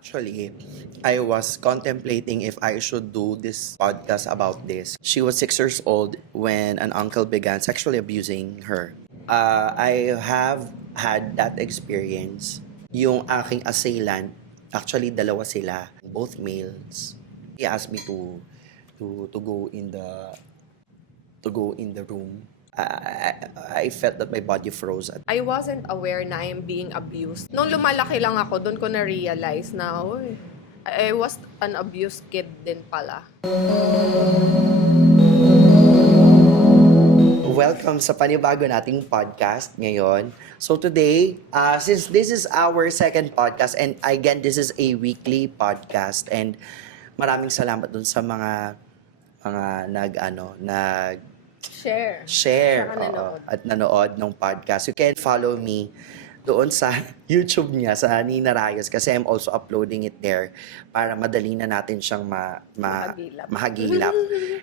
Actually, I was contemplating if I should do this podcast about this. She was 6 years old when an uncle began sexually abusing her. I have had that experience. Yung aking assailant, actually dalawa sila, both males. He asked me to go in the room. I felt that my body froze. I wasn't aware na I'm being abused. Nung lumalaki lang ako, doon ko na-realize na, uy, I was an abused kid din pala. Welcome sa panibago nating podcast ngayon. So today, since this is our second podcast and again, this is a weekly podcast and maraming salamat dun sa mga nag Share. share Saka nanood. at nanood ng podcast. You can follow me doon sa YouTube niya, sa Nina Rayos, kasi I'm also uploading it there para madali na natin siyang mahagilap.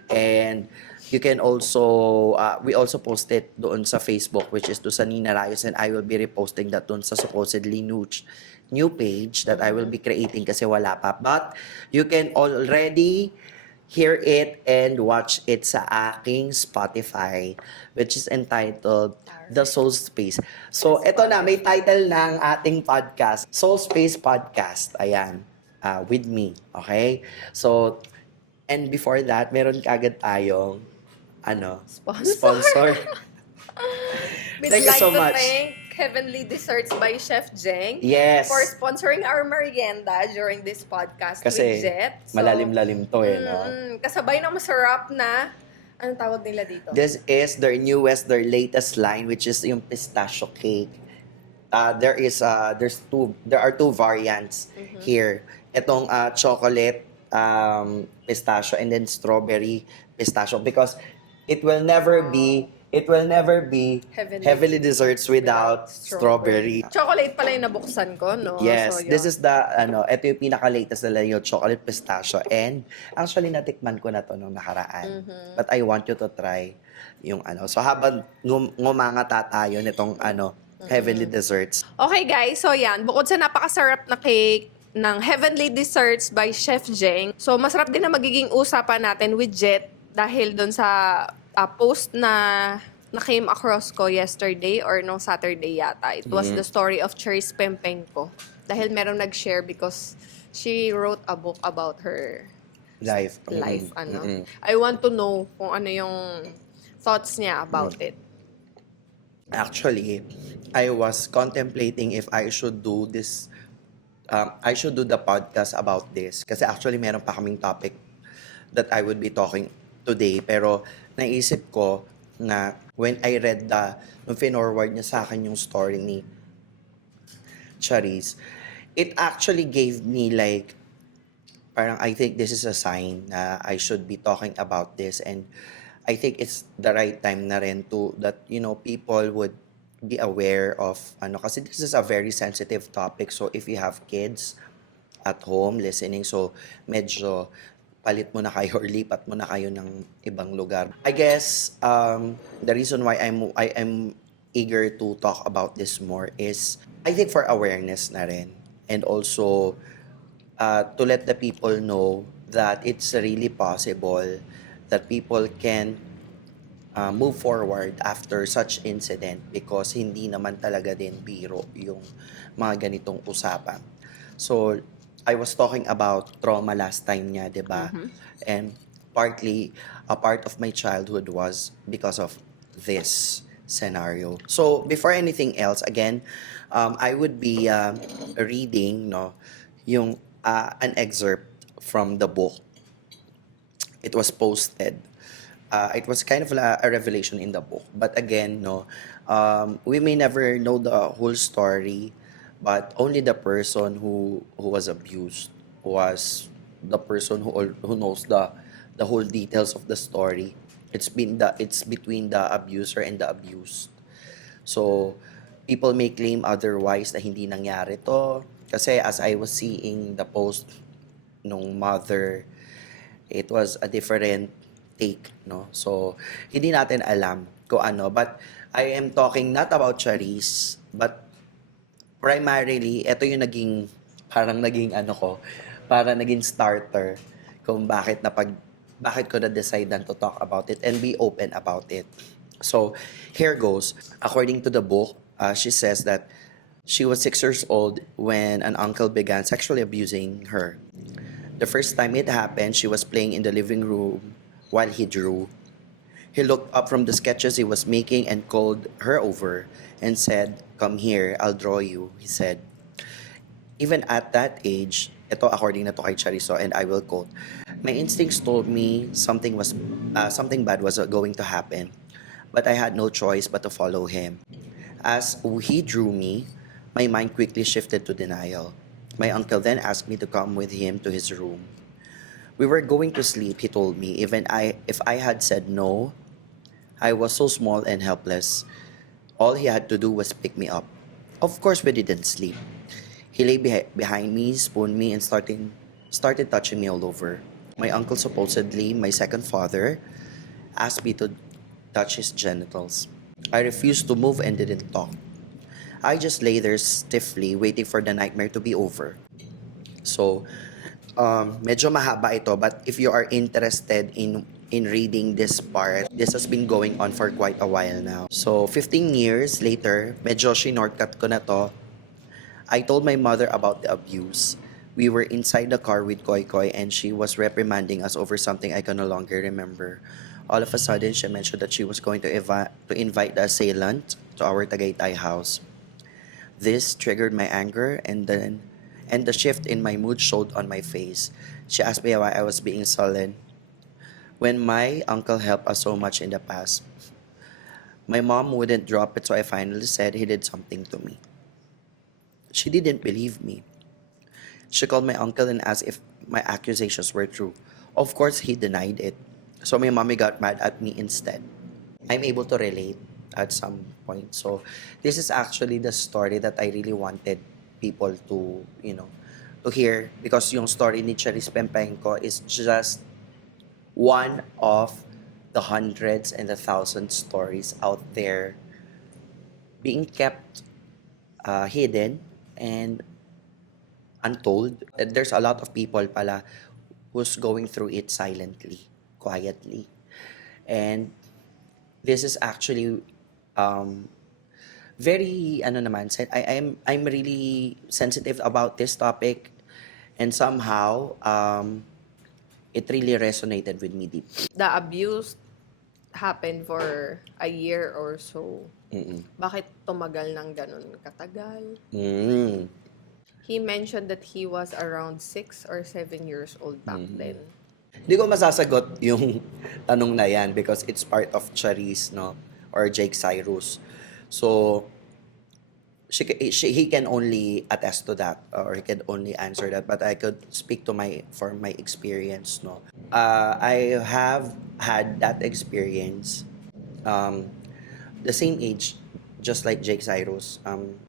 And you can also, we also post it doon sa Facebook, which is to sa Nina Rayos, and I will be reposting that doon sa supposedly new page that I will be creating kasi wala pa. But you can already hear it and watch it sa aking Spotify, which is entitled The Soul Space. So, ito na, may title ng ating podcast, Soul Space Podcast. Ayan, with me. Okay? So, and before that, meron kagad tayong, sponsor. We'd Thank you like so to much. thank Heavenly Desserts by Chef Jeng Yes. for sponsoring our merienda during this podcast Kasi with Jet. So, malalim-lalim to no? kasabay ng masarap na, anong tawag nila dito? This is their latest line, which is yung pistachio cake. There are two variants here. Itong chocolate pistachio and then strawberry pistachio because it will never be heavily desserts without strawberry. Chocolate pala yung nabuksan ko, no? Yes, So, yun. this is ito yung pinaka-latest nila yung chocolate pistachio and actually natikman ko na to nung nakaraan. But I want you to try yung So habang ngumangata tayo nitong heavenly desserts. Okay guys, so yan, bukod sa napakasarap na cake ng Heavenly Desserts by Chef Jeng, so masarap din na magiging usapan natin with Jet dahil doon sa post na came across ko yesterday or no Saturday yata. It was the story of Cherise Pempenko. Dahil merong nag-share because she wrote a book about her Life. life. I want to know kung ano yung thoughts niya about it. Actually, I was contemplating if I should do this, I should do the podcast about this. Kasi actually, meron pa kaming topic that I would be talking today. Pero naisip ko na when I read nung finorward niya sa akin yung story ni Charisse, it actually gave me like, parang I think this is a sign na I should be talking about this and I think it's the right time na rin that people would be aware of kasi this is a very sensitive topic, so if you have kids at home listening, so medyo palit mo na kayo or lipat mo na kayo ng ibang lugar. I guess the reason why I am eager to talk about this more is I think for awareness na rin and also to let the people know that it's really possible that people can move forward after such incident because hindi naman talaga din biro yung mga ganitong usapan. So, I was talking about trauma last time niya, di ba? And partly, a part of my childhood was because of this scenario. So, before anything else, again, I would be reading yung an excerpt from the book. It was posted. It was kind of a revelation in the book. But again, we may never know the whole story, but only the person who was abused was the person who knows the whole details of the story. It's between the abuser and the abused. So people may claim otherwise na hindi nangyari to kasi as I was seeing the post nung mother, it was a different take, no? So hindi natin alam kung ano, but I am talking not about Charisse, but primarily, ito yung naging parang naging ano ko, para naging starter kung bakit ko na-decide to talk about it and be open about it. So, here goes. According to the book, she says that she was 6 years old when an uncle began sexually abusing her. The first time it happened, she was playing in the living room while he drew. He looked up from the sketches he was making and called her over and said, "Come here, I'll draw you," he said. Even at that age, ito according na to kay Charizo, and I will quote, "My instincts told me something bad was going to happen, but I had no choice but to follow him. As he drew me, my mind quickly shifted to denial. My uncle then asked me to come with him to his room. We were going to sleep, he told me. If I had said no, I was so small and helpless. All he had to do was pick me up. Of course, we didn't sleep. He lay behind me, spooned me, and started touching me all over. My uncle, supposedly my second father, asked me to touch his genitals. I refused to move and didn't talk. I just lay there stiffly, waiting for the nightmare to be over. So, medyo mahaba ito, but if you are interested in reading this part, this has been going on for quite a while now. So, 15 years later, medyo shinortcut ko na to. I told my mother about the abuse. We were inside the car with Koy Koy and she was reprimanding us over something I can no longer remember. All of a sudden, she mentioned that she was going to invite the assailant to our Tagaytay house. This triggered my anger and the shift in my mood showed on my face. She asked me why I was being sullen when my uncle helped us so much in the past. My mom wouldn't drop it, so I finally said he did something to me. She didn't believe me. She called my uncle and asked if my accusations were true. Of course, he denied it. So my mommy got mad at me instead. I'm able to relate at some point. So this is actually the story that I really wanted people to, to hear, because yung story ni Charis Pempenko is just one of the hundreds and the thousands stories out there being kept hidden and untold. And there's a lot of people pala who's going through it silently, quietly. And this is actually very I'm really sensitive about this topic, and somehow it really resonated with me deeply. The abuse happened for a year or so. Mm-mm. Bakit tumagal ng ganun katagal? Mm. He mentioned that he was around 6 or 7 years old back then. Hindi ko masasagot yung tanong na yan because it's part of Charis, no? Or Jake Cyrus. So, he can only attest to that, or he can only answer that, but I could speak to from my experience, no? I have had that experience, the same age, just like Jake Cyrus,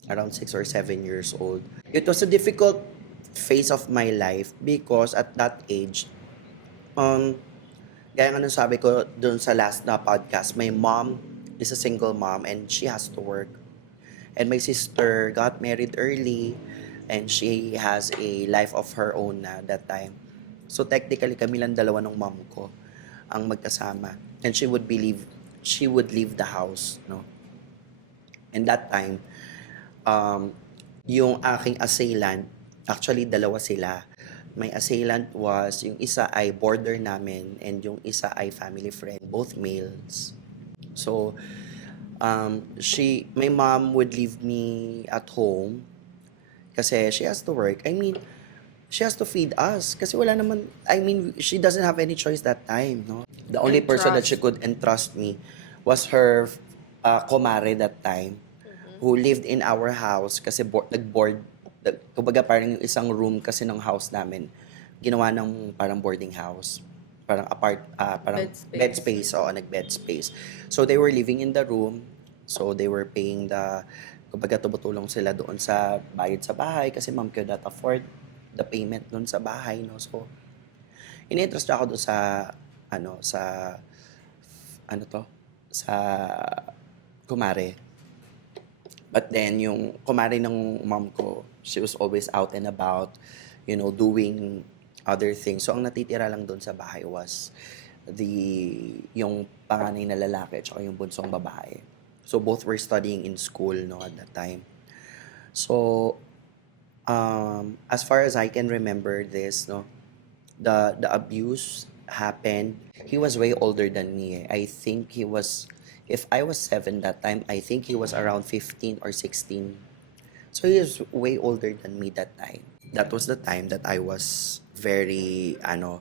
around 6 or 7 years old. It was a difficult phase of my life because at that age, gaya nga nung sabi ko dun sa last na podcast, my mom is a single mom and she has to work. And my sister got married early and she has a life of her own na that time. So technically kami lang dalawa ng mom ko ang magkasama. And she would leave the house, no? And that time, yung aking assailant, actually dalawa sila. My assailant was, yung isa ay border namin and yung isa ay family friend, both males. So, my mom would leave me at home kasi she has to work. I mean, she has to feed us kasi wala naman, she doesn't have any choice that time, no? The only person that she could entrust me was her kumare that time, who lived in our house kasi nag-board, kumbaga parang yung isang room kasi ng house namin, ginawa ng parang boarding house. Parang parang bed space, o nag-bed space. So they were living in the room, so they were paying kumbaga tumutulong sila doon sa bayad sa bahay kasi mom could not afford the payment doon sa bahay, no? So, in-interest ako doon sa kumare. But then, yung kumare ng mom ko, She was always out and about, doing other things. So, ang natitira lang doon sa bahay was yung panganay na lalaki at yung bunsong babae. So, both were studying in school, no, at that time. So, as far as I can remember this, no, the abuse happened. He was way older than me. I think he was, if I was 7 that time, I think he was around 15 or 16. So he was way older than me that time. That was the time that I was very, parang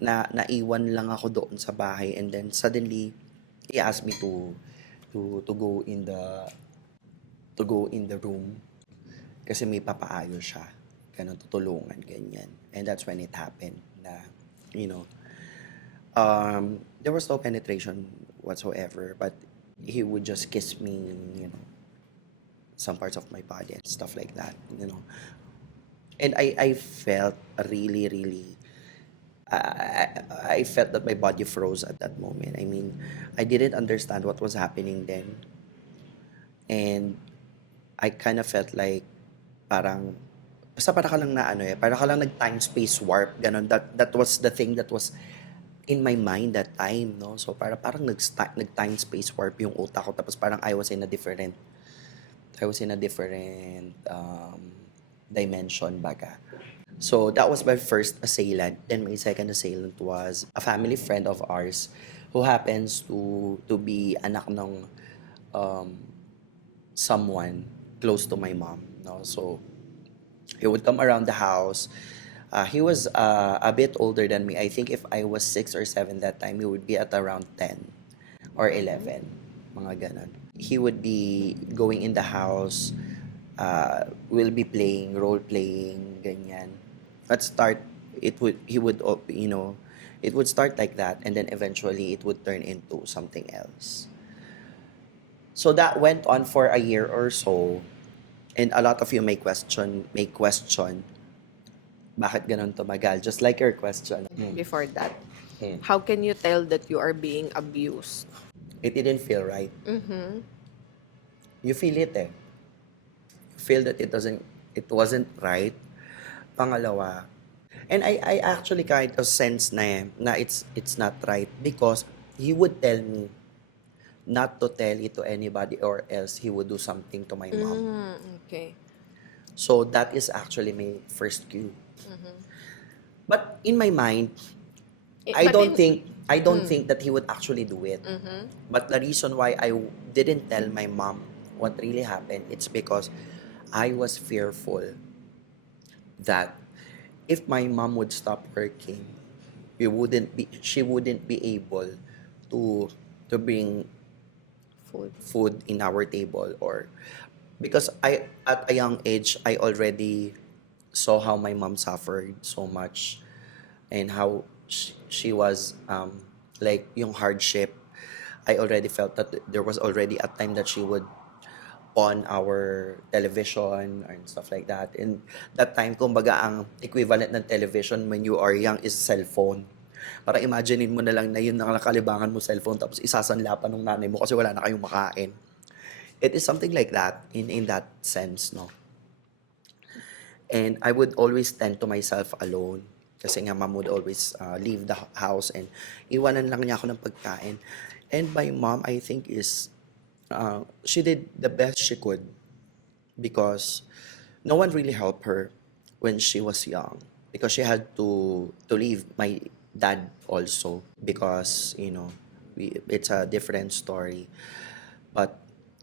naiwan lang ako doon sa bahay, and then suddenly he asked me to go in the room kasi may papaayos siya. Ganun, tutulungan, ganyan. And that's when it happened na, there was no penetration whatsoever, but he would just kiss me, some parts of my body and stuff like that. And I felt really, really, I felt that my body froze at that moment. I mean, I didn't understand what was happening then. And I kind of felt like parang basta para ka lang para ka lang nag-time space warp, ganun. That was the thing that was in my mind that time, no? So parang nag-time space warp yung utak ko, tapos parang I was in a different dimension baga. So that was my first assailant. Then my second assailant was a family friend of ours who happens to be anak ng someone close to my mom, no? So he would come around the house. He was a bit older than me. I think if I was 6 or 7 that time, he would be at around 10 or 11, mga ganon. He would be going in the house, will be playing, role playing, ganyan. At start, it would start like that, and then eventually it would turn into something else. So that went on for a year or so, and a lot of you may question, bakit ganon tumagal? Just like your question. Before that, Mm. how can you tell that you are being abused? It didn't feel right. Mm-hmm. You feel it eh. You feel that it wasn't right. Pangalawa, and I actually kind of sense na it's not right, because he would tell me not to tell it to anybody, or else he would do something to my mom. Okay. So that is actually my first cue. But in my mind, I don't think that he would actually do it. But the reason why I didn't tell my mom what really happened, it's because I was fearful that if my mom would stop working, she wouldn't be able to bring food in our table, or because I at a young age I already saw how my mom suffered so much, and how she was like yung hardship. I already felt that there was already a time that she would on our television and stuff like that. And that time, kumbaga, ang equivalent ng television when you are young is cellphone. Para imaginein mo na lang na yun ang nakalibangan mo cellphone, tapos isasanla pa ng nanay mo kasi wala na kayong makain. It is something like that in that sense, no? And I would always tend to myself alone. Kasi nga, mom would always leave the house and iwanan lang niya ako ng pagkain. And my mom, I think, she did the best she could, because no one really helped her when she was young, because she had to leave my dad also, because it's a different story. But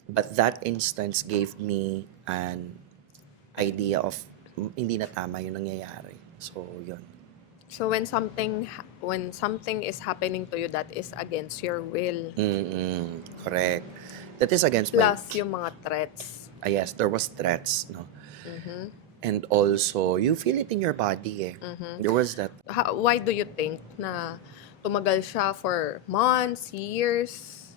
that instance gave me an idea of hindi na tama yung nangyayari. So yun. So when something is happening to you that is against your will, Correct. That is against my... plus yung mga threats. Yes, there was threats, no? And also, you feel it in your body eh. There was that... Why do you think na tumagal siya for months, years,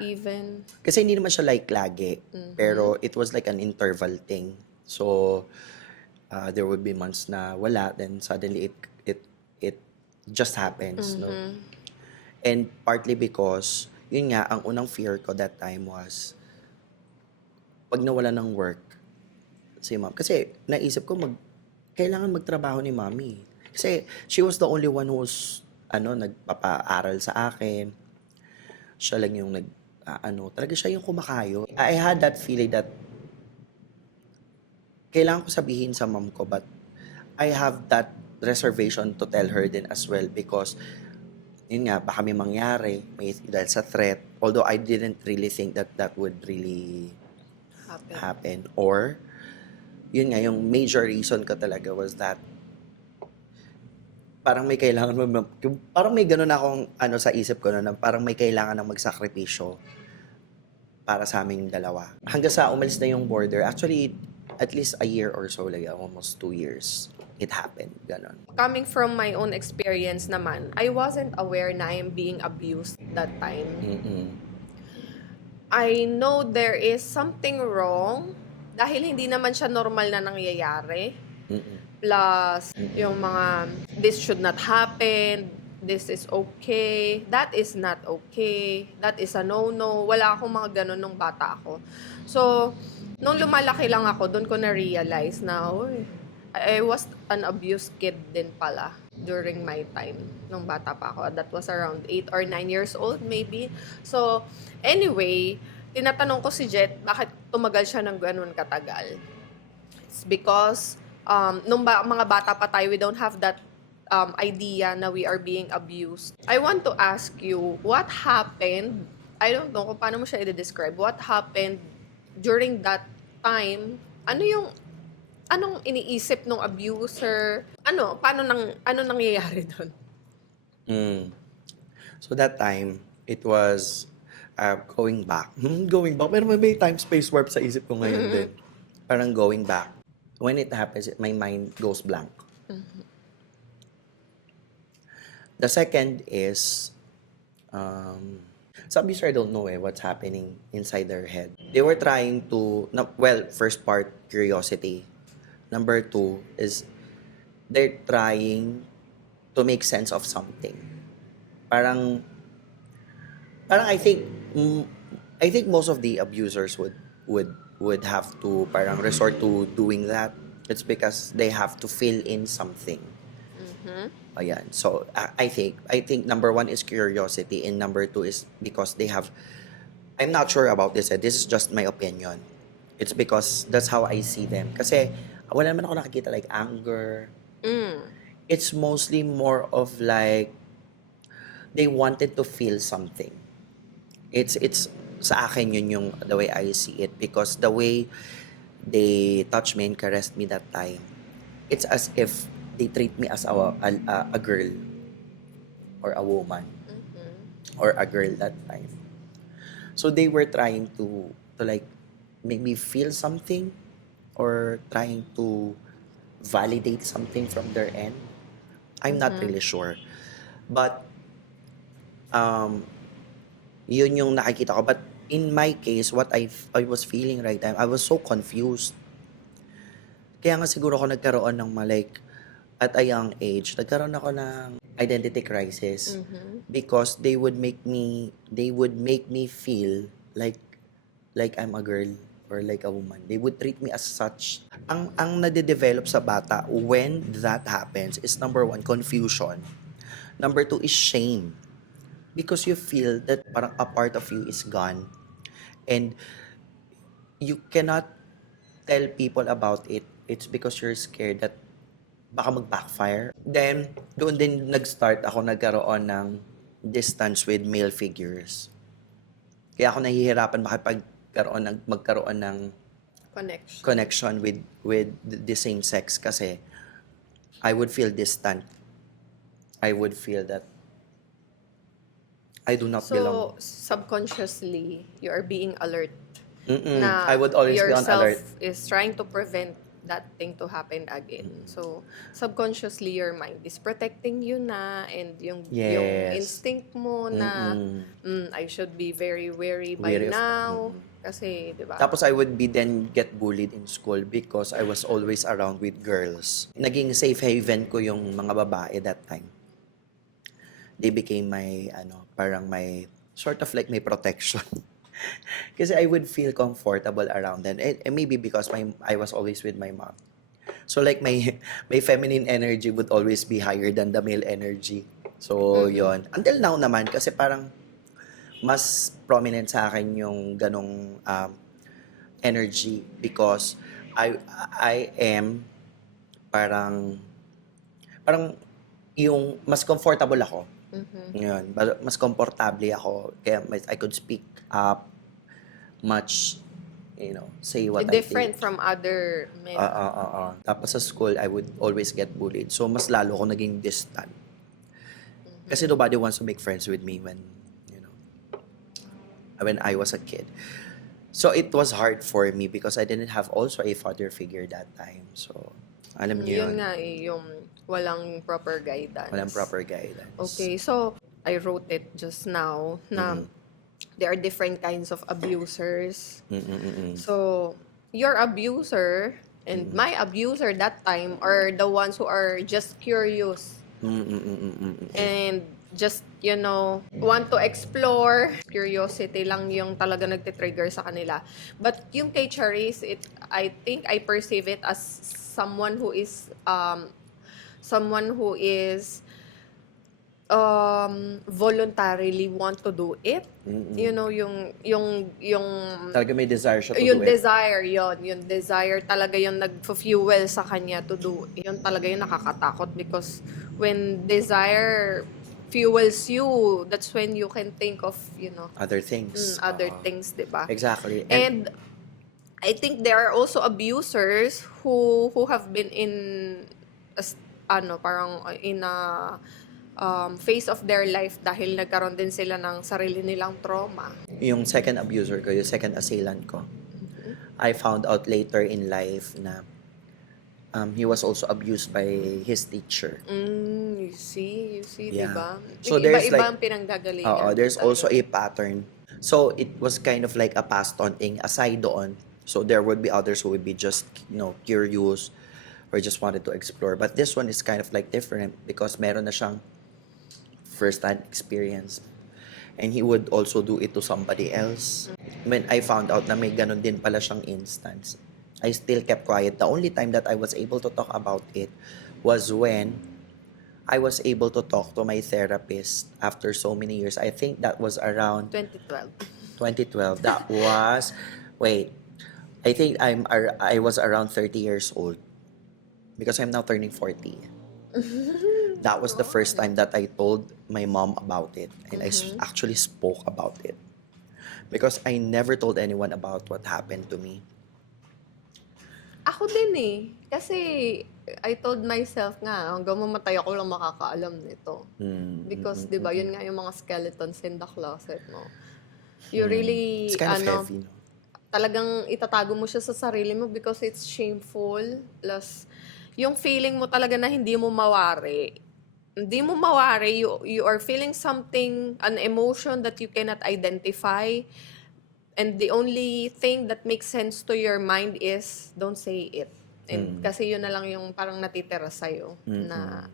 even? Kasi hindi naman siya like lagi. Pero it was like an interval thing. So, there would be months na wala, then suddenly it just happens, no? And partly because, yun nga, ang unang fear ko that time was, pag nawala ng work, si mom. Kasi naisip ko, kailangan magtrabaho ni mommy. Kasi she was the only one who's, nagpapaaral sa akin. Siya lang yung talaga siya yung kumakayo. I had that feeling that kailangan ko sabihin sa mom ko, but I have that reservation to tell her din as well because yun nga, baka may mangyari, dahil sa threat. Although I didn't really think that that would really happen. Or, yun nga, yung major reason ko talaga was that parang may kailangan parang may ganun akong sa isip ko na parang may kailangan ng magsakripisyo para sa aming dalawa. Hanggang sa umalis na yung border, actually, at least a year or so, like almost 2 years, it happened. Ganon. Coming from my own experience naman, I wasn't aware na I'm being abused that time. Mm-mm. I know there is something wrong dahil hindi naman siya normal na nangyayari. Mm-mm. Plus, yung mga, this should not happen, this is okay, that is not okay, that is a no-no. Wala akong mga ganun nung bata ako. So, nung lumalaki lang ako, doon ko na-realize na, I was an abused kid din pala during my time nung bata pa ako. That was around 8 or 9 years old maybe. So, anyway, tinatanong ko si Jet, bakit tumagal siya ng ganun katagal? It's because, nung mga bata pa tayo, we don't have that idea na we are being abused. I want to ask you, what happened? I don't know kung paano mo siya i-describe. What happened during that time? Anong iniisip ng abuser? Ano nangyayari doon? So that time, it was going back. Going back. Pero may time-space warp sa isip ko ngayon din. Parang going back. When it happens, my mind goes blank. The second is, some abuser, I don't know what's happening inside their head. They were trying to, first part, curiosity. Number 2 is, they're trying to make sense of something. Parang I think most of the abusers would have to parang resort to doing that. It's because they have to fill in something. Ayan. So, I think number 1 is curiosity and number 2 is because they have, I'm not sure about this. This is just my opinion. It's because that's how I see them. Kasi, wala naman ako nakikita like anger. It's mostly more of like, they wanted to feel something. It's sa akin yun yung the way I see it because the way they touched me and caressed me that time, it's as if they treat me as a girl or a woman or a girl that time. So they were trying to like make me feel something or trying to validate something from their end. I'm not really sure. But yun yung nakikita ko. But in my case, what I was feeling right time, I was so confused. Kaya nga siguro ako nagkaroon ng at a young age, nagkaroon ako ng identity crisis because they would make me feel like I'm a girl or like a woman. They would treat me as such. Ang nade-develop sa bata when that happens is number 1, confusion. Number 2 is shame. Because you feel that parang a part of you is gone. And you cannot tell people about it. It's because you're scared that baka mag-backfire. Then, doon din nagkaroon ng distance with male figures. Kaya ako nahihirapan magkaroon ng connection with the same sex kasi I would feel distant. I would feel that I do not belong. So, subconsciously, you are being alert. I would always be on alert. Yourself is trying to prevent that thing to happen again. So, subconsciously, your mind is protecting you na and yung instinct mo na I should be very wary by now. Kasi, di ba? Tapos I would then get bullied in school because I was always around with girls. Naging safe haven ko yung mga babae that time. They became my, parang my, sort of like my protection. Kasi I would feel comfortable around them. And maybe because I was always with my mom. So like my feminine energy would always be higher than the male energy. So Mm-mm. yon. Until now naman kasi parang mas prominent sa akin yung ganong energy because I I am parang parang yung mas comfortable ako. Mhm. Yun, mas komportable ako kaya I could speak up much, say what I think. Different from other men. Tapos sa school, I would always get bullied. So, mas lalo ako naging distant. Kasi Mhm. nobody wants to make friends with me you know, when I was a kid. So, it was hard for me because I didn't have also a father figure that time. So, alam niyo Yun yun, nga eh, yung walang proper guidance. walang proper guidance. Okay, so I wrote it just now na Mm-mm. there are different kinds of abusers. Mm-mm-mm. So, your abuser and my abuser that time are the ones who are just curious Mm-mm-mm-mm-mm. and just, want to explore. Curiosity lang yung talaga nagtitrigger sa kanila. But yung kay Charisse, I think I perceive it as someone who is voluntarily want to do it. Mm-mm. Yung Talaga may desire siya to yung do it. desire yung desire talaga yung nag-fuel sa kanya to do. Yun talaga yung nakakatakot because when desire fuels you, that's when you can think of, Other things. other Oo. things, 'di ba? Exactly. And I think there are also abusers who have been in as parang in a phase of their life dahil nagkaroon din sila ng sarili nilang trauma. Yung second abuser ko, yung second assailant ko, I found out later in life na he was also abused by his teacher. You see, Yeah. diba? So there's Iba-iba like- ang pinanggagalingan. There's talaga. also a pattern. So it was kind of like a passed on thing aside doon. So there would be others who would be just, curious or just wanted to explore. But this one is kind of like different because meron na siyang first-hand experience. And he would also do it to somebody else. When I found out na may ganun din pala siyang instance, I still kept quiet. The only time that I was able to talk about it was when I was able to talk to my therapist after so many years. I think that was around 2012. 2012. That was, wait, I think I was around 30 years old because I'm now turning 40. That was the first time that I told my mom about it and I actually spoke about it because I never told anyone about what happened to me. Ako din eh. Kasi I told myself nga, hanggang mamatay ako lang makakaalam nito. Because, di ba, yun nga yung mga skeletons in the closet mo. You really, It's kind of heavy, no? talagang itatago mo siya sa sarili mo because it's shameful. Plus, yung feeling mo talaga na hindi mo mawari. Hindi mo mawari, you are feeling something, an emotion that you cannot identify. And the only thing that makes sense to your mind is, don't say it. And kasi yun na lang yung parang natitira sa'yo na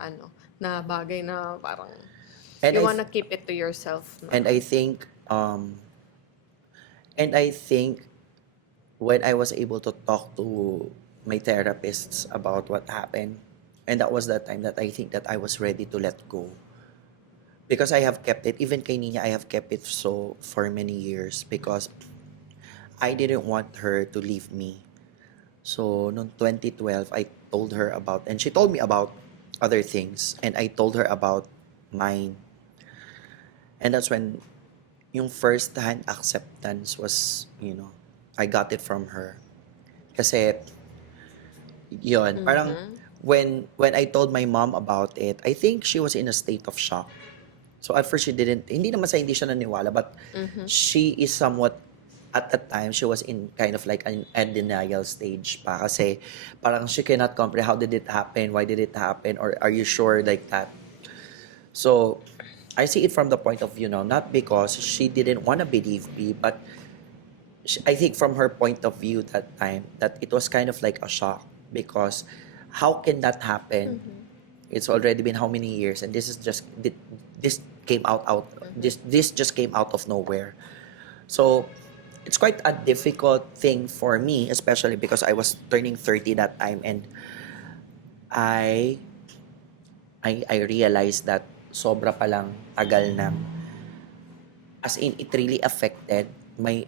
na bagay na parang And you I wanna keep it to yourself. No? And I think when I was able to talk to my therapists about what happened, and that was the time that I think that I was ready to let go. Because I have kept it, even kay Nina, I have kept it so for many years because I didn't want her to leave me. So, noong 2012, I told her about, and she told me about other things, and I told her about mine. And that's when yung first-hand acceptance was, I got it from her. Kasi, yun, parang when I told my mom about it, I think she was in a state of shock. So at first hindi naman sa hindi siya naniwala, but she is somewhat, at that time, she was in kind of like a denial stage pa. Kasi parang she cannot comprehend how did it happen, why did it happen, or are you sure like that? So I see it from the point of view now, not because she didn't want to believe me, but I think from her point of view that time, that it was kind of like a shock because how can that happen? It's already been how many years, and this came out this just came out of nowhere. So it's quite a difficult thing for me, especially because I was turning 30 that time, and I I realized that sobra palang tagal ng, as in it really affected my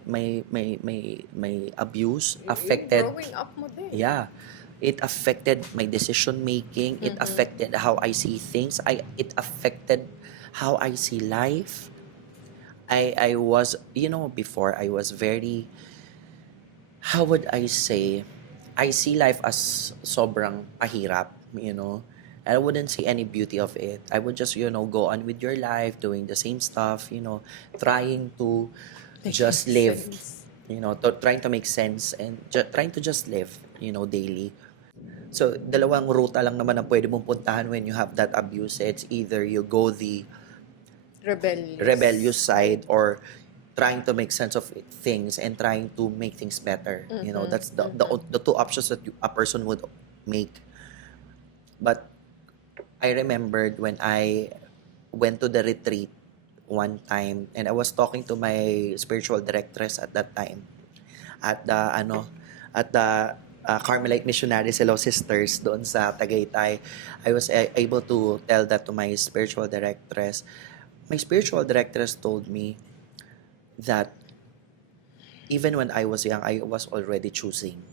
abuse affected. Growing up mo din. Yeah, it affected my decision making, it affected how I see things, it affected how I see life. I was, before I was very, how would I say, I see life as sobrang pahirap, I wouldn't see any beauty of it. I would just, go on with your life, doing the same stuff, trying to just live, Sense. trying to make sense and trying to just live, daily. So, dalawang ruta lang naman ang pwede mong puntahan when you have that abuse. It's either you go the rebellious side, or trying to make sense of things and trying to make things better. That's the two options that a person would make. But I remembered when I went to the retreat one time, and I was talking to my spiritual directress at that time at the Carmelite Missionaries Hello Sisters doon sa Tagaytay. I was able to tell that to my spiritual directress. My spiritual directress told me that even when I was young, I was already choosing.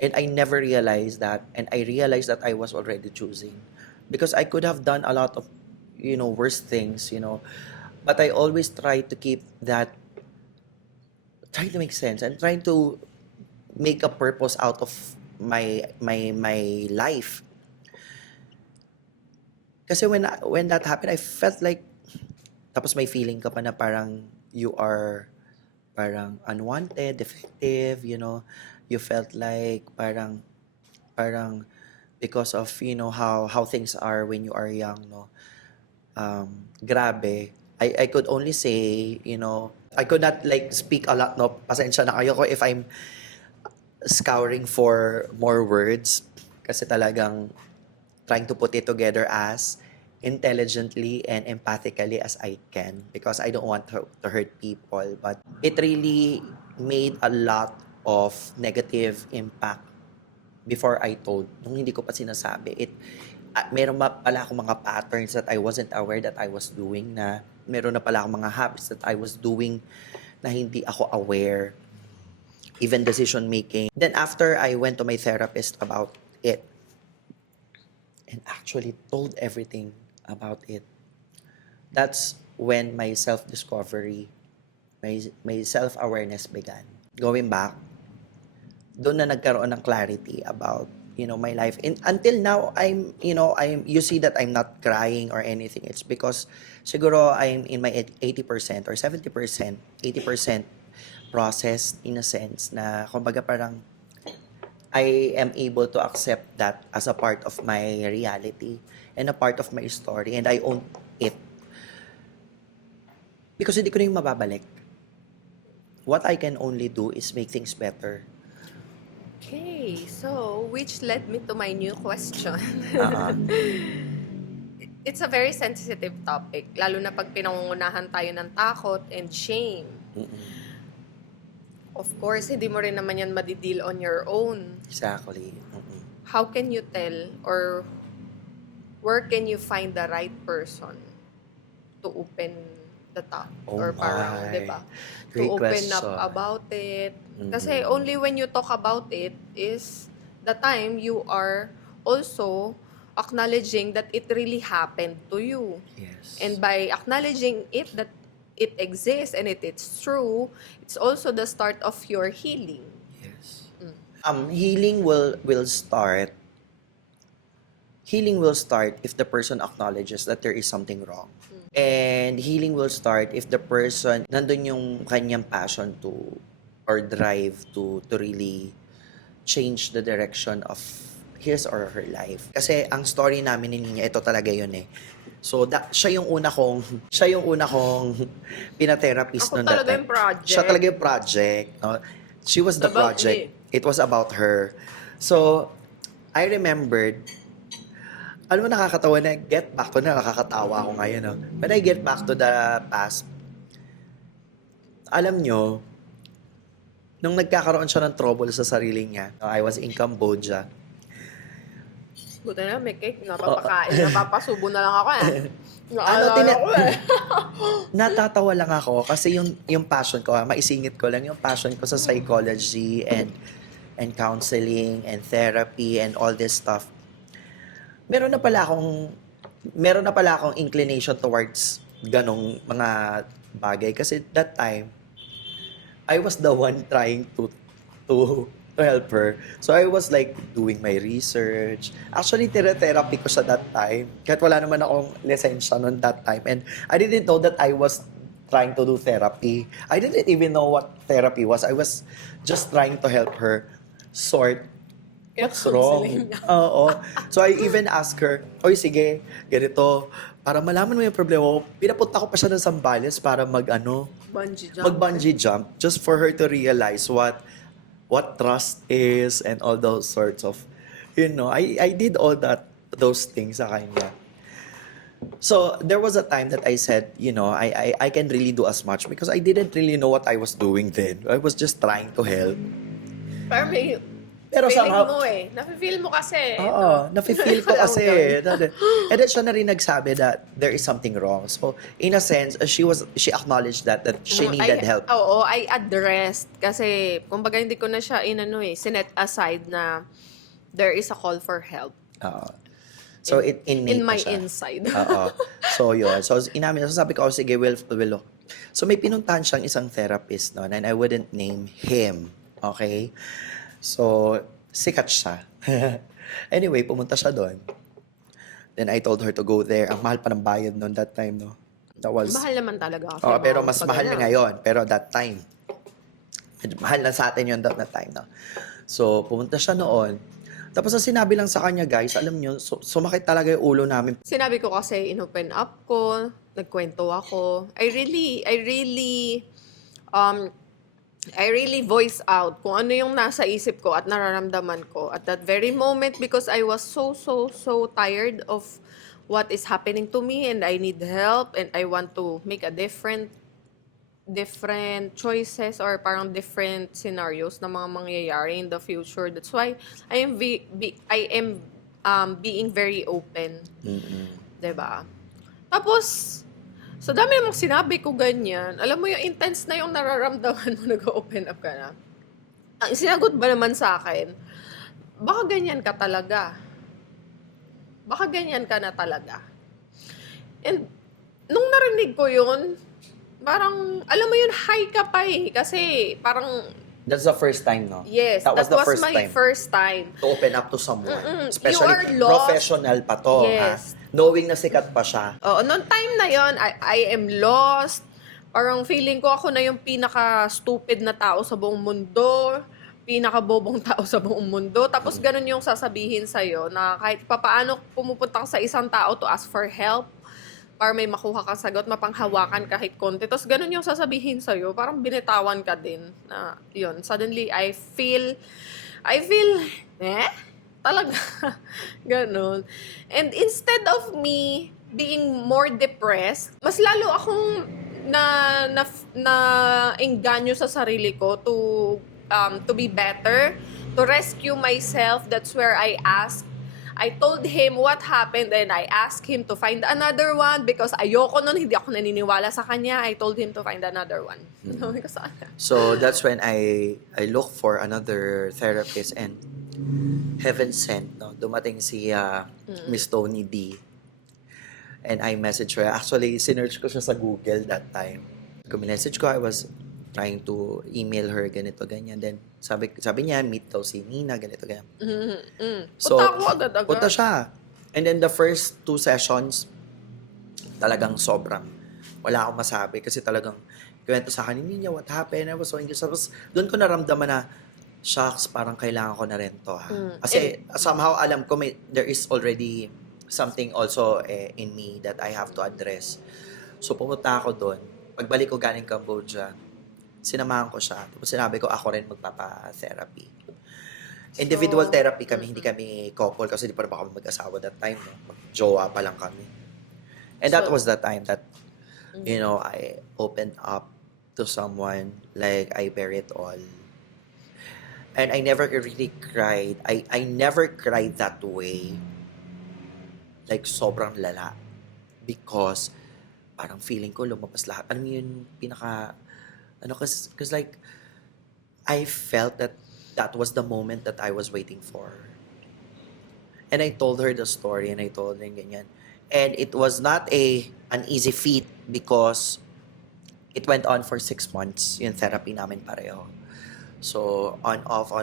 And I never realized that. And I realized that I was already choosing. Because I could have done a lot of, worse things, But I always try to keep that, trying to make sense and trying to make a purpose out of my life. Kasi when that happened, I felt like, tapos may feeling ka pa na parang you are parang unwanted, defective, you felt like parang because of, how things are when you are young, no. Grabe. I could only say, I could not like speak a lot, no. Pasensya na kayo ko if I'm scouring for more words, kasi talagang trying to put it together as intelligently and empathically as I can, because I don't want to hurt people. But it really made a lot of negative impact before I told. Nung hindi ko pa sinasabi, meron pala akong mga patterns that I wasn't aware that I was doing, na meron na pala akong mga habits that I was doing na hindi ako aware. Even decision making. Then after I went to my therapist about it, and actually told everything about it, that's when my self-discovery, my self-awareness began. Going back, doon na nagkaroon ng clarity about, my life. And until now, you see that I'm not crying or anything. It's because siguro I'm in my 80% or 70%, 80% process, in a sense na kumbaga parang I am able to accept that as a part of my reality and a part of my story, and I own it. Because hindi ko na yung mababalik. What I can only do is make things better. Okay, so which led me to my new question. Uh-uh. It's a very sensitive topic, lalo na pag pinangungunahan tayo ng takot and shame. Mm-mm. Of course, hindi mo rin naman yan madideal on your own. Exactly. Mm-mm. How can you tell, or where can you find the right person to open the top? Oh or parang, my. di ba? To Great open up question. about it. Mm-mm. Kasi only when you talk about it is the time you are also acknowledging that it really happened to you. Yes. And by acknowledging it, that it exists and it's true, it's also the start of your healing. Yes. Healing will start. Healing will start if the person acknowledges that there is something wrong. And healing will start if the person, nandun yung kanyang passion to, or drive to really change the direction of his or her life. Kasi ang story namin ni Nina, ito talaga yun eh. So, siya yung una kong pina-therapist Ako noon talaga that yung time. project. Siya talaga yung project. No? She was the About project. me. It was about her. So, I remembered, alam mo, nakakatawa na, get back to na, nakakatawa ako ngayon. No? When I get back to the past, alam nyo, nung nagkakaroon siya ng trouble sa sarili niya, I was in Cambodia. Buti na, may cake. Oo. Napapakain. Napapasubo na lang ako eh. Ano, Naalala ko eh. Natatawa lang ako kasi yung passion ko, maisingit ko lang yung passion ko sa psychology and counseling and therapy and all this stuff. Meron na pala akong inclination towards ganong mga bagay kasi that time I was the one trying to help her. So I was like doing my research. Actually, therapy ko sa that time. Kahit wala naman akong lisensya noon that time. And I didn't know that I was trying to do therapy. I didn't even know what therapy was. I was just trying to help her sort what's Counseling wrong. niya. Oo. So I even asked her, oy sige, ganito. Para malaman mo yung problema ko, pinapunta ko pa siya ng Zambales para Bungee jump. mag-bungee jump just for her to realize what trust is and all those sorts of, I did all those things sa kanya. So there was a time that I said, I can really do as much because I didn't really know what I was doing then. I was just trying to help. Pero may Pero feeling somehow, mo eh. Nafe-feel mo kasi. oo, nafe-feel ko Alam mo kasi. yun. And then siya na rin nagsabi that there is something wrong. So, in a sense, she acknowleded that she needed help. Oo, I addressed. Kasi, kumbaga hindi ko na siya sinet aside na there is a call for help. Oo. So, innate In my na siya. inside. Oo. So, yun. So, inamin. So, sabi ko, oh, sige, we'll look. So, may pinuntahan siyang isang therapist noon and I wouldn't name him. Okay? So, sikat siya. Anyway, pumunta siya doon. Then, I told her to go there. Ang mahal pa ng bayad noon that time, no? That was... Mahal naman talaga. Kasi Oo, pero mga mas mahal na ganyan. ngayon. Pero that time, medyo mahal na sa atin yun that time, no? So, pumunta siya noon. Tapos, ang sinabi lang sa kanya, guys, alam nyo, sumakit talaga yung ulo namin. Sinabi ko kasi, inopen up ko, nagkwento ako. I really voice out kung ano yung nasa isip ko at nararamdaman ko at that very moment because I was so tired of what is happening to me and I need help and I want to make a different choices or parang different scenarios na mga mangyayari in the future. That's why I am being very open. Mm-mm. 'Di ba? Tapos sa dami namang sinabi ko ganyan, alam mo yung intense na yung nararamdaman mo, nag-open up ka na. Ang sinagot ba naman sa akin, baka ganyan ka talaga. Baka ganyan ka na talaga. And nung narinig ko yun, parang, alam mo yun, high ka pa eh. Kasi parang, That's the first time, no? yes, That was the first my time. first time. To open up to someone. You Especially are lost. professional pa to, Yes. ha? Knowing na sikat pa siya. Oo, noong time na yon, I am lost. Parang feeling ko ako na yung pinaka-stupid na tao sa buong mundo, pinaka-bobong tao sa buong mundo. Tapos ganun yung sasabihin sa'yo na kahit papaano pumupunta ka sa isang tao to ask for help, para may makuha kang sagot, mapanghawakan kahit konti. Tapos ganun yung sasabihin sa'yo, parang binitawan ka din. Na, yun, suddenly I feel, talaga, ganun. And instead of me being more depressed, mas lalo akong na engganyo sa sarili ko to be better, to rescue myself. That's where I told him what happened and I asked him to find another one because ayoko nun, hindi ako naniniwala sa kanya. I told him to find another one. Sabi ko sana. So, that's when I look for another therapist and heaven sent, no? Dumating si Miss Tony D. And I messaged her. Actually, sinearch ko siya sa Google that time. Kung message ko, I was trying to email her, ganito, ganyan. Then, sabi niya, meet daw si Nina, ganito, ganyan. So, Punta ako agad-agad. punta siya. And then, the first 2 sessions, talagang sobrang wala akong masabi. Kasi talagang, kwento sa akin, Nina, what happened? I was so anxious. Tapos, doon ko naramdaman na, shucks, parang kailangan ko na rin to, ha? Kasi, somehow, alam ko, there is already something also in me that I have to address. So, pumunta ako doon. Pagbalik ko galing Cambodia, sinamahan ko siya. Tapos sinabi ko, ako rin magpapa-therapy. Individual therapy kami, hindi kami couple kasi di pa naman kami mag-asawa that time. No? Mag-jowa pa lang kami. And that was the time that, I opened up to someone, like I bear it all. And I never really cried. I never cried that way. Like, sobrang lala. Because, parang feeling ko lumabas lahat. Alam mo yun, pinaka, ano, cause like, I felt that that was the moment that I was waiting for. And I told her the story and I told her ganyan. And it was not an easy feat because it went on for 6 months, yung therapy namin pareho. So, on off.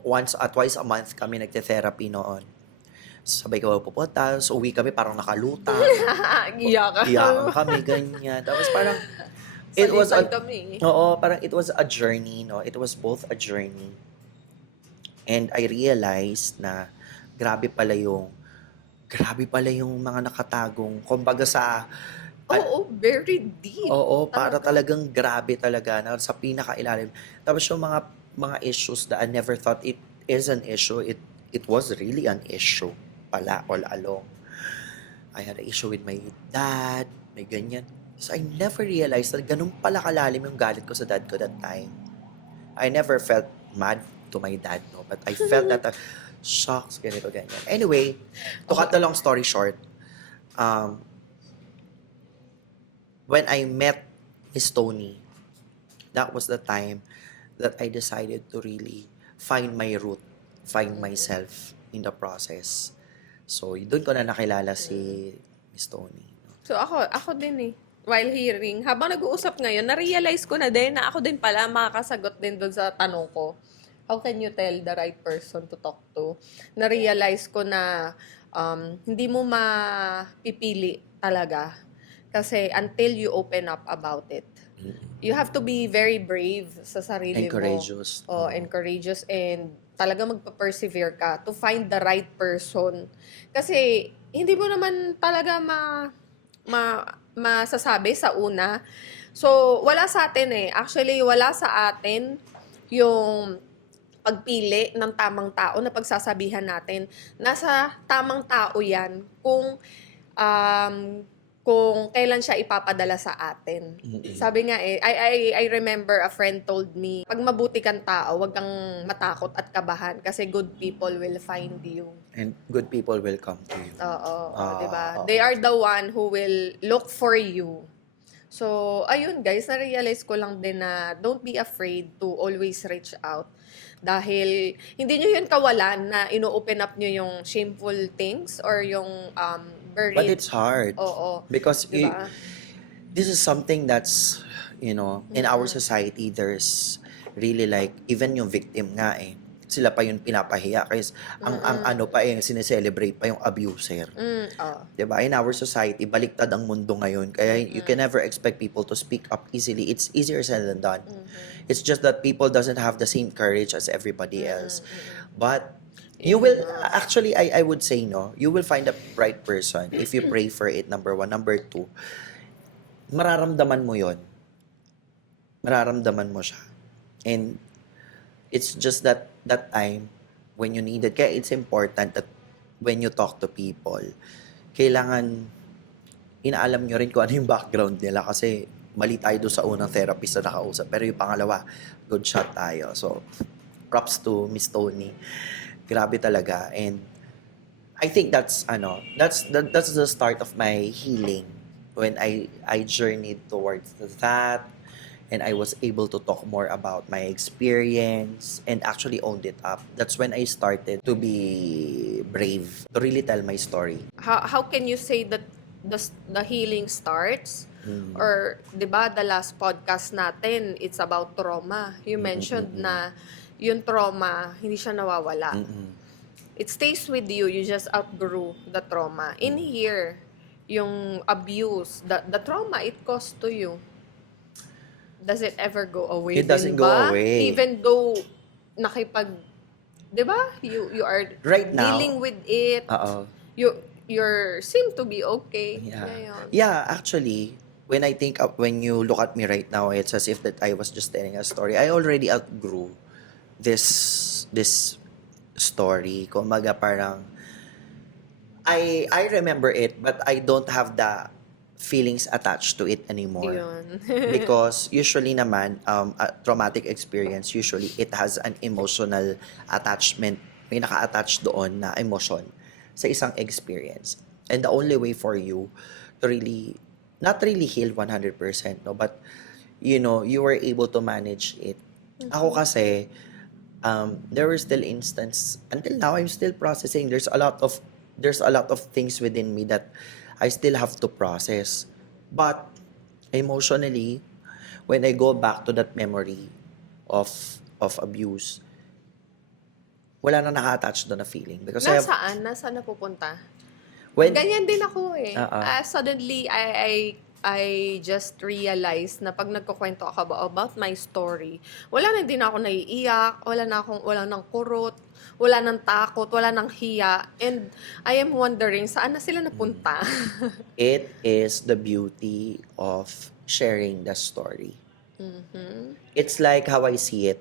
Once at twice a month kami nagte-therapy noon. Sabay kami pupunta, so uwi kami parang nakalutang. Iyak ka. Iyakan kami, ganyan. Tapos parang, it was Salisay a, kami. oo, parang it was a journey, no? It was both a journey. And I realized na grabe pala yung mga nakatagong, kumbaga sa, Oo, very deep. oo, para Talaga. talagang grabe talaga na sa pinakailalim. Tapos yung mga issues that I never thought it is an issue, it was really an issue pala all along. I had an issue with my dad, may ganyan. So I never realized that ganun pala kalalim yung galit ko sa dad ko that time. I never felt mad to my dad, no? But I felt that, shocks, ganito, ganyan. Anyway, to cut the long story short, um, when I met Miss Tony, that was the time that I decided to really find my root, find myself in the process. So, doon ko na nakilala si Miss Tony. So ako din eh. While hearing, habang nag-uusap ngayon, na-realize ko na din na ako din pala makakasagot din doon sa tanong ko. How can you tell the right person to talk to? Na-realize ko na hindi mo mapipili talaga. Kasi until you open up about it. You have to be very brave sa sarili And mo. courageous. Oh, and courageous and talaga magpa-persevere ka to find the right person. Kasi hindi mo naman talaga masasabi sa una. So, wala sa atin eh. Actually, wala sa atin yung pagpili ng tamang tao na pagsasabihan natin. Nasa tamang tao yan kung kailan siya ipapadala sa atin. Sabi nga eh, I remember a friend told me, pag mabuti kang tao, wag kang matakot at kabahan kasi good people will find you. And good people will come to you. Oo, di ba? Oo. They are the one who will look for you. So, ayun guys, na-realize ko lang din na don't be afraid to always reach out. Dahil hindi nyo yun kawalan na ino-open up nyo yung shameful things or yung buried. But it's hard. Oo. Because Diba? this is something that's, in our society, there's really like, even yung victim nga eh, sila pa yung pinapahiya. Kasi ang ano pa eh, sineselebrate pa yung abuser. Oo. Diba? In our society, baliktad ang mundo ngayon. Kaya you can never expect people to speak up easily. It's easier said than done. It's just that people doesn't have the same courage as everybody else. But you will, actually, I would say, no, you will find a right person if you pray for it, number one. Number two, mararamdaman mo yon. Mararamdaman mo siya. And it's just that time when you need it. Kaya it's important that when you talk to people, kailangan inaalam nyo rin kung ano yung background nila kasi mali tayo doon sa unang therapist na nakausap. Pero yung pangalawa, good shot tayo. So, props to Miss Tony. Grabe talaga. And I think that's the start of my healing when I journeyed towards that. And I was able to talk more about my experience and actually owned it up. That's when I started to be brave, to really tell my story. How can you say that the healing starts? Or, di ba, the last podcast natin, it's about trauma. You mentioned na yung trauma, hindi siya nawawala. It stays with you. You just outgrew the trauma. In here, yung abuse, the trauma it caused to you, does it ever go away? It doesn't din go ba? away. Even though di ba? You are Right now, dealing with it. You're seem to be okay. Yeah. Ngayon. Yeah, actually, when I think of, when you look at me right now, it's as if that I was just telling a story. I already outgrew this story. Kumaga parang I remember it, but I don't have the feelings attached to it anymore. Yun. Because usually naman, a traumatic experience, usually it has an emotional attachment. May naka-attach doon na emotion sa isang experience. And the only way for you to really, not really heal 100%, no, but, you were able to manage it. Ako kasi, there were still instances, until now, I'm still processing. There's a lot of things within me that I still have to process. But emotionally, when I go back to that memory of abuse, wala na naka-attach doon na feeling. Because I have, Nasaan napupunta? when, Ganyan din ako eh. Oo. Suddenly, I just realized na pag nagkukwento ako about my story, wala na din ako naiiyak, wala nang kurot, wala nang takot, wala nang hiya, and I am wondering, saan na sila napunta? it is the beauty of sharing the story. It's like how I see it.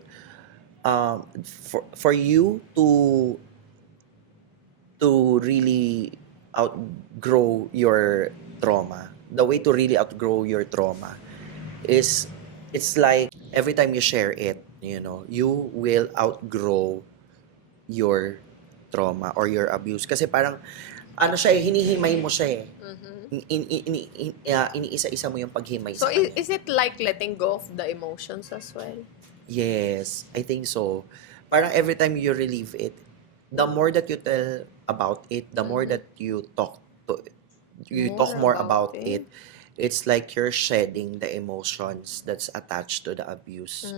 For you to really outgrow your trauma, the way to really outgrow your trauma is, it's like every time you share it, you will outgrow your trauma or your abuse. Kasi parang, ano siya eh, hinihimay mo siya eh. Iniisa-isa mo yung paghimay So, sa kanya. is it like letting go of the emotions as well? Yes, I think so. Parang every time you relieve it, the more that you tell about it, the more that you talk more about it, it's like you're shedding the emotions that's attached to the abuse,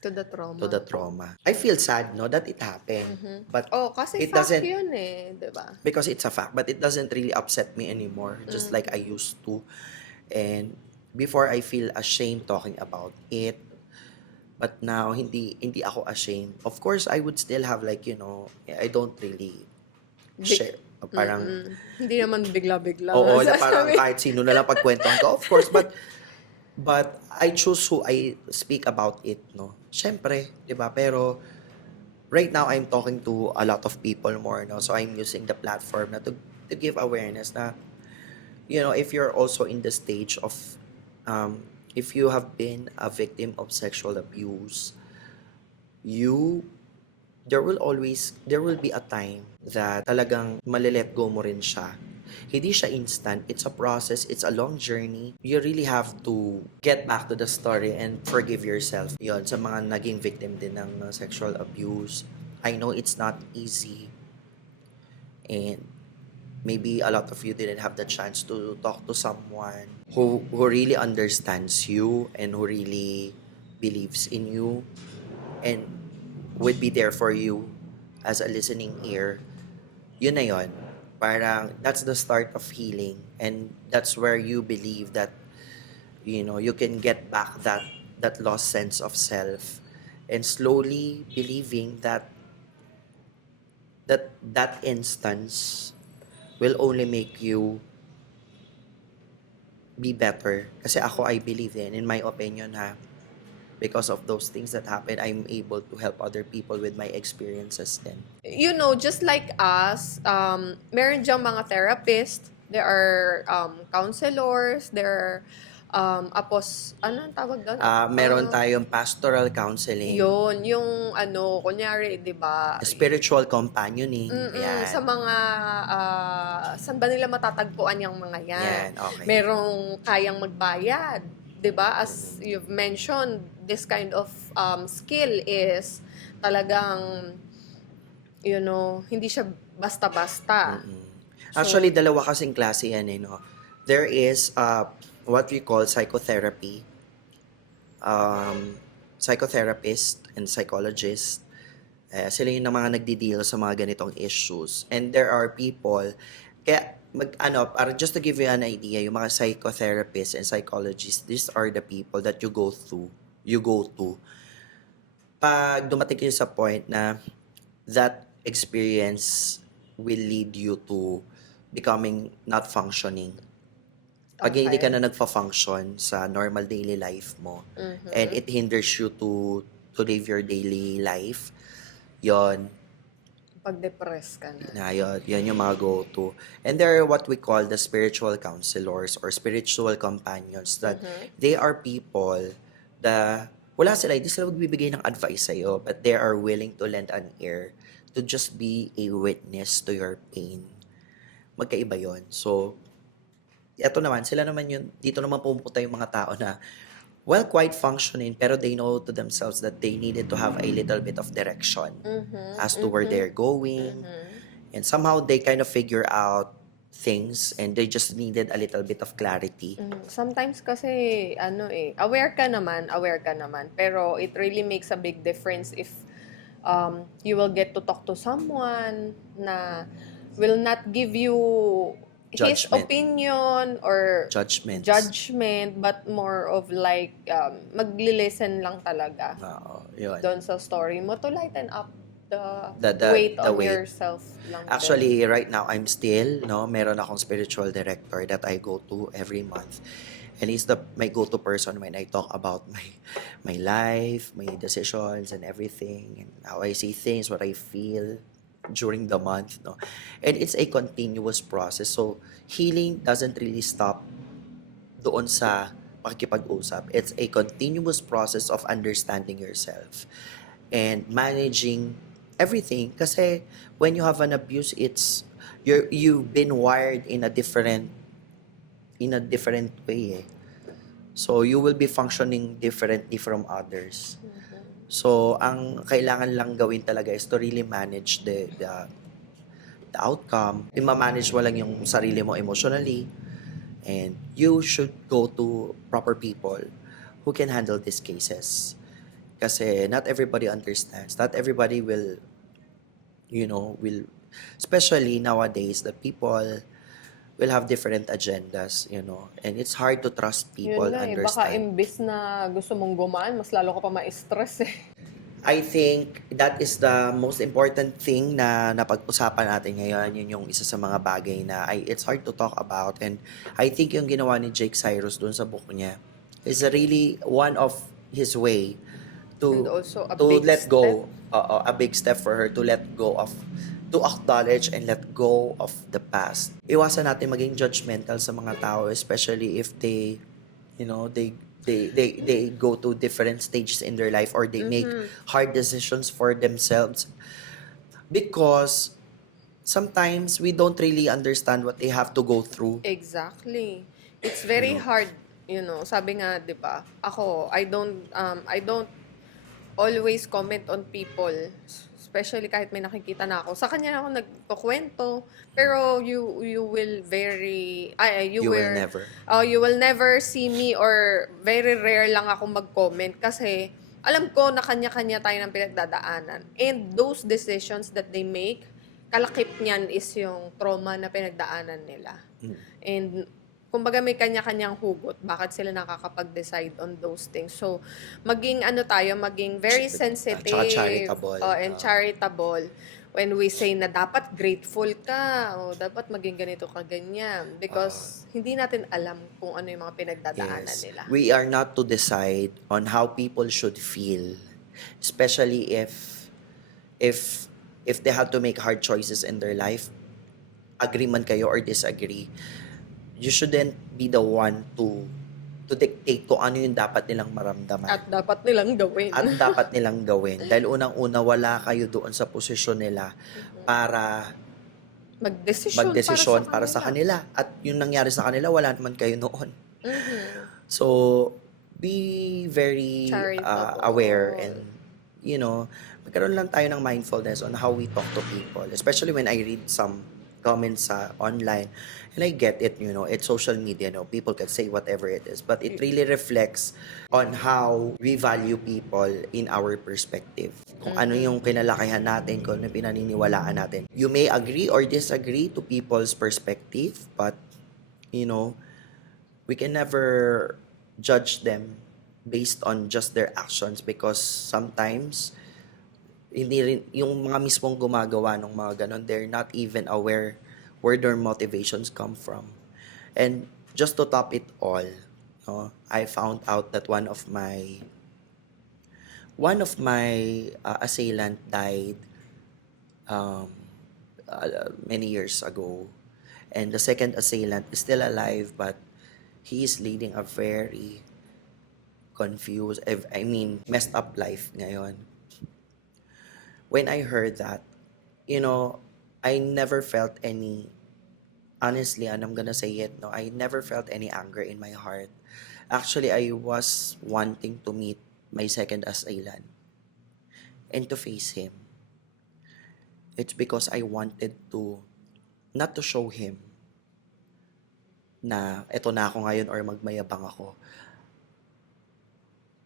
To the trauma. to the trauma. I feel sad, no, that it happened. But Oh, kasi it fact doesn't, yun eh, di ba? because it's a fact, but it doesn't really upset me anymore, just like I used to. And before, I feel ashamed talking about it. But now, hindi ako ashamed. Of course, I would still have like, I don't really share. Parang, Hindi naman bigla-bigla. oo, na parang sasabihin. kahit sino na lang pagkwentuhan ko. Of course, but I choose who I speak about it, no? Siyempre, di ba? Pero, right now, I'm talking to a lot of people more, no? So, I'm using the platform na to give awareness na, if you're also in the stage of, if you have been a victim of sexual abuse, there will be a time that talagang malilet go mo rin siya. Hindi siya instant. It's a process. It's a long journey. You really have to get back to the story and forgive yourself. Yon, sa mga naging victim din ng sexual abuse. I know it's not easy. And maybe a lot of you didn't have the chance to talk to someone who really understands you and who really believes in you and would be there for you as a listening ear. Yun na yun. Parang that's the start of healing, and that's where you believe that you can get back that lost sense of self, and slowly believing that instance will only make you be better. Kasi ako, I believe in my opinion because of those things that happen, I'm able to help other people with my experiences then. Just like us, meron diyang mga therapists, there are counselors, there are ano ang tawag doon? Meron tayong pastoral counseling, Yun, yung kunyari, di ba? spiritual companioning, yan. Sa mga, saan ba nila matatagpuan yung mga yan? Yan, okay. Merong kayang magbayad, di ba? As you've mentioned, this kind of skill is talagang, hindi siya basta-basta. Actually, dalawa kasing klase yan, no? There is what we call psychotherapy. Psychotherapist and psychologist. Sila yung mga nagdi-deal sa mga ganitong issues. And there are people, kaya para just to give you an idea, yung mga psychotherapists and psychologists, these are the people that you go to. Pag dumating kayo sa point na that experience will lead you to becoming not functioning. Pag hindi ka na nagfa-function sa normal daily life mo, and it hinders you to live your daily life, yon, Pag-depress ka na. Na yan yung mga go-to. And there are what we call the spiritual counselors or spiritual companions that they are people that wala sila, hindi sila magbibigay ng advice sa'yo, but they are willing to lend an ear to just be a witness to your pain. Magkaiba yon. So, eto naman, sila naman yun, dito naman pumupunta yung mga tao na well, quite functioning, pero they know to themselves that they needed to have a little bit of direction as to where they're going. And somehow they kind of figure out things and they just needed a little bit of clarity. Sometimes kasi, aware ka naman, pero it really makes a big difference if you will get to talk to someone na will not give you his Judgment. opinion or Judgments. judgment, but more of like, magli-listen lang talaga Oo, yun. doon sa story mo to lighten up the The weight the on weight. yourself lang din. Actually, right now, I'm still, meron akong spiritual director that I go to every month. And he's my go-to person when I talk about my life, my decisions, and everything, and how I see things, what I feel during the month, no? And it's a continuous process. So, healing doesn't really stop doon sa pakikipag-usap. It's a continuous process of understanding yourself and managing everything. Kasi when you have an abuse, you've been wired in a different way. So you will be functioning differently from others. So ang kailangan lang gawin talaga is to really manage the outcome. I-manage mo lang yung sarili mo emotionally, and you should go to proper people who can handle these cases. Kasi not everybody understands. Not everybody will, especially nowadays, the people will have different agendas, and it's hard to trust people, Yun nga baka understand. imbis na gusto mong gumaan, mas lalo ka pa ma-stress eh. I think that is the most important thing na napag-usapan natin ngayon. Yun yung isa sa mga bagay na it's hard to talk about. And I think yung ginawa ni Jake Cyrus dun sa book niya is really one of his way And to also a to big let step. go, a big step for her to let go of, to acknowledge and let go of the past. Iwasan natin maging judgmental sa mga tao, especially if they, they go to different stages in their life, or they make hard decisions for themselves, because sometimes we don't really understand what they have to go through. Exactly. It's very hard, sabi nga, 'di ba? Ako, I don't always comment on people, especially kahit may nakikita na ako. Sa kanya ako nagkukwento, pero you will very You will never. you will never see me, or very rare lang ako mag-comment kasi alam ko na kanya-kanya tayo ng pinagdadaanan. And those decisions that they make, kalakip niyan is yung trauma na pinagdaanan nila. And kumbaga may kanya-kanyang hugot bakit sila nakakapag-decide on those things. So, maging maging very sensitive Tsaka charitable. and charitable when we say na dapat grateful ka o dapat maging ganito ka ganyan, because hindi natin alam kung ano yung mga pinagdadaanan Yes. nila. We are not to decide on how people should feel, especially if they have to make hard choices in their life, agree man kayo or disagree. You shouldn't be the one to dictate kung ano yung dapat nilang maramdaman. At dapat nilang gawin. At dapat nilang gawin. Dahil unang-una, wala kayo doon sa posisyon nila para magdesisyon para sa kanila. At yung nangyari sa kanila, wala naman kayo noon. So, be very Charitable. aware, and, magkaroon lang tayo ng mindfulness on how we talk to people. Especially when I read some comments online. And I get it, it's social media, people can say whatever it is. But it really reflects on how we value people in our perspective. Kung ano yung kinalakihan natin, kung ano yung pinaniniwalaan natin. You may agree or disagree to people's perspective, but, we can never judge them based on just their actions, because sometimes, hindi rin, yung mga mismong gumagawa ng mga ganon, they're not even aware where their motivations come from. And just to top it all, I found out that one of my assailant died um, many years ago. And the second assailant is still alive, but he is leading a very confused, I mean, messed up life ngayon. When I heard that, you know, I never felt any, honestly, and I'm gonna say it, no, I never felt any anger in my heart. Actually, I was wanting to meet my second assailant and to face him. It's because I wanted to, not to show him na eto na ako ngayon or magmayabang ako.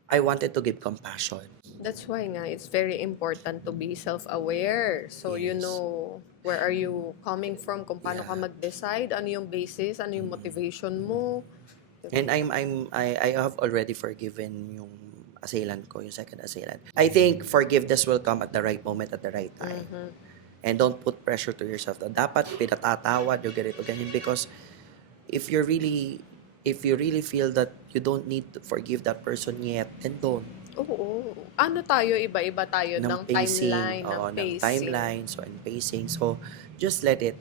I wanted to give compassion. That's why nga, it's very important to be self-aware. So, you Yes. know, where are you coming from, kung paano ka Yeah. mag-decide, ano yung basis, ano yung motivation mo. And I have already forgiven yung assailant ko, yung second assailant. I think forgiveness will come at the right moment, at the right time. And don't put pressure to yourself. Dapat pinatatawad, yung ganito, ganyan. Because if you really feel that you don't need to forgive that person yet, then don't. Oo. Ano tayo, iba-iba tayo ng timeline, ng Oo, ng pacing. timeline, so and pacing. So, just let it.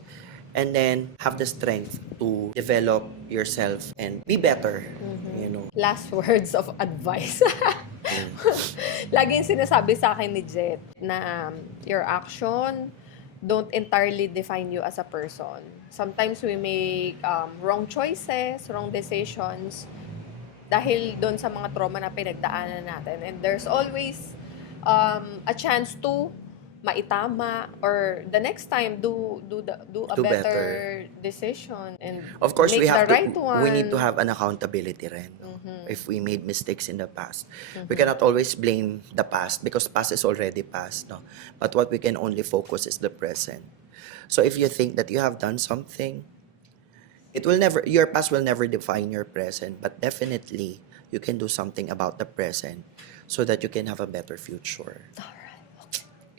And then, have the strength to develop yourself and be better, you know. Last words of advice. Mm. Laging sinasabi sa akin ni Jet na your action don't entirely define you as a person. Sometimes we make wrong choices, wrong decisions dahil doon sa mga trauma na pinagdaanan natin. And there's always a chance to maitama or the next time do a Do better decision and Of course, make we have the right one. we need to have an accountability rin. No? Mhm. If we made mistakes in the past. We cannot always blame the past because past is already past. No? But what we can only focus is the present. So if you think that you have done something, your past will never define your present, but definitely you can do something about the present so that you can have a better future.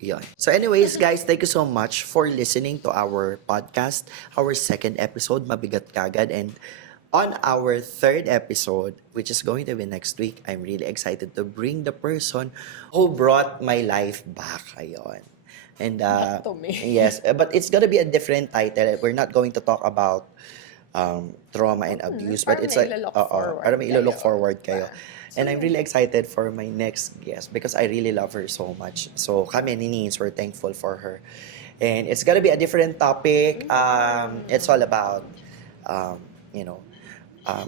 Yun. So anyways, guys, thank you so much for listening to our podcast, our second episode, Mabigat Kagad. And on our third episode, which is going to be next week, I'm really excited to bring the person who brought my life back. Ayun. And Back to me. yes, but it's gonna be a different title. We're not going to talk about trauma and abuse, but Parang it's may like, ilo-look forward para may ilo-look kayo. forward kayo. Diba? And I'm really excited for my next guest because I really love her so much. So kami ni Nins, we're thankful for her. And it's gonna be a different topic. It's all about, you know,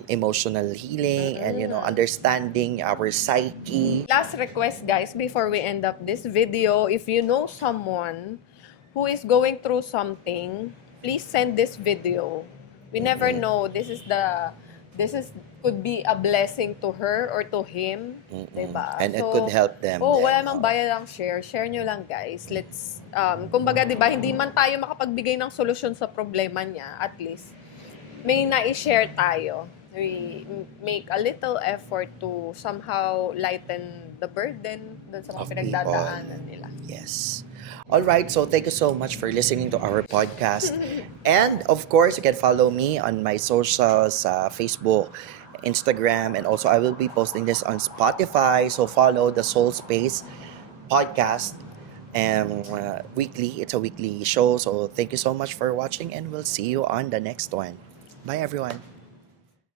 emotional healing and, you know, understanding our psyche. Last request, guys, before we end up this video, if you know someone who is going through something, please send this video. We never know. This could be a blessing to her or to him, diba? And it could help them. Oh, then, wala mang bayad ang share. Share nyo lang, guys. Let's, kumbaga, diba, hindi man tayo makapagbigay ng solusyon sa problema niya, at least, may na-share tayo. We make a little effort to somehow lighten the burden dun sa mga Of pinagdadaanan nila. Yes. All right, so thank you so much for listening to our podcast. And of course, you can follow me on my socials, Facebook, Instagram, and also I will be posting this on Spotify. So follow the Soul Space podcast and weekly. It's a weekly show. So thank you so much for watching, and we'll see you on the next one. Bye, everyone.